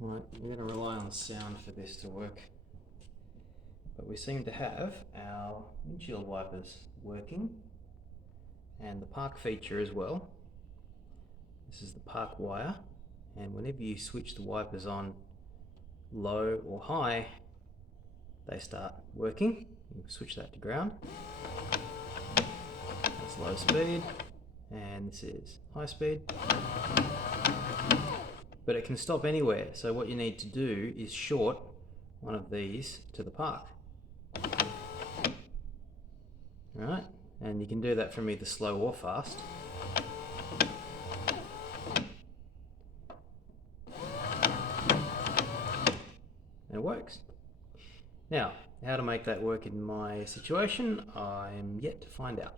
Right, we're going to rely on sound for this to work. But we seem to have our windshield wipers working and the park feature as well. This is the park wire, and whenever you switch the wipers on low or high, they start working. You switch that to ground. That's low speed, and this is high speed. But it can stop anywhere, so what you need to do is short one of these to the park. Alright, and you can do that from either slow or fast. And it works. Now, how to make that work in my situation, I'm yet to find out.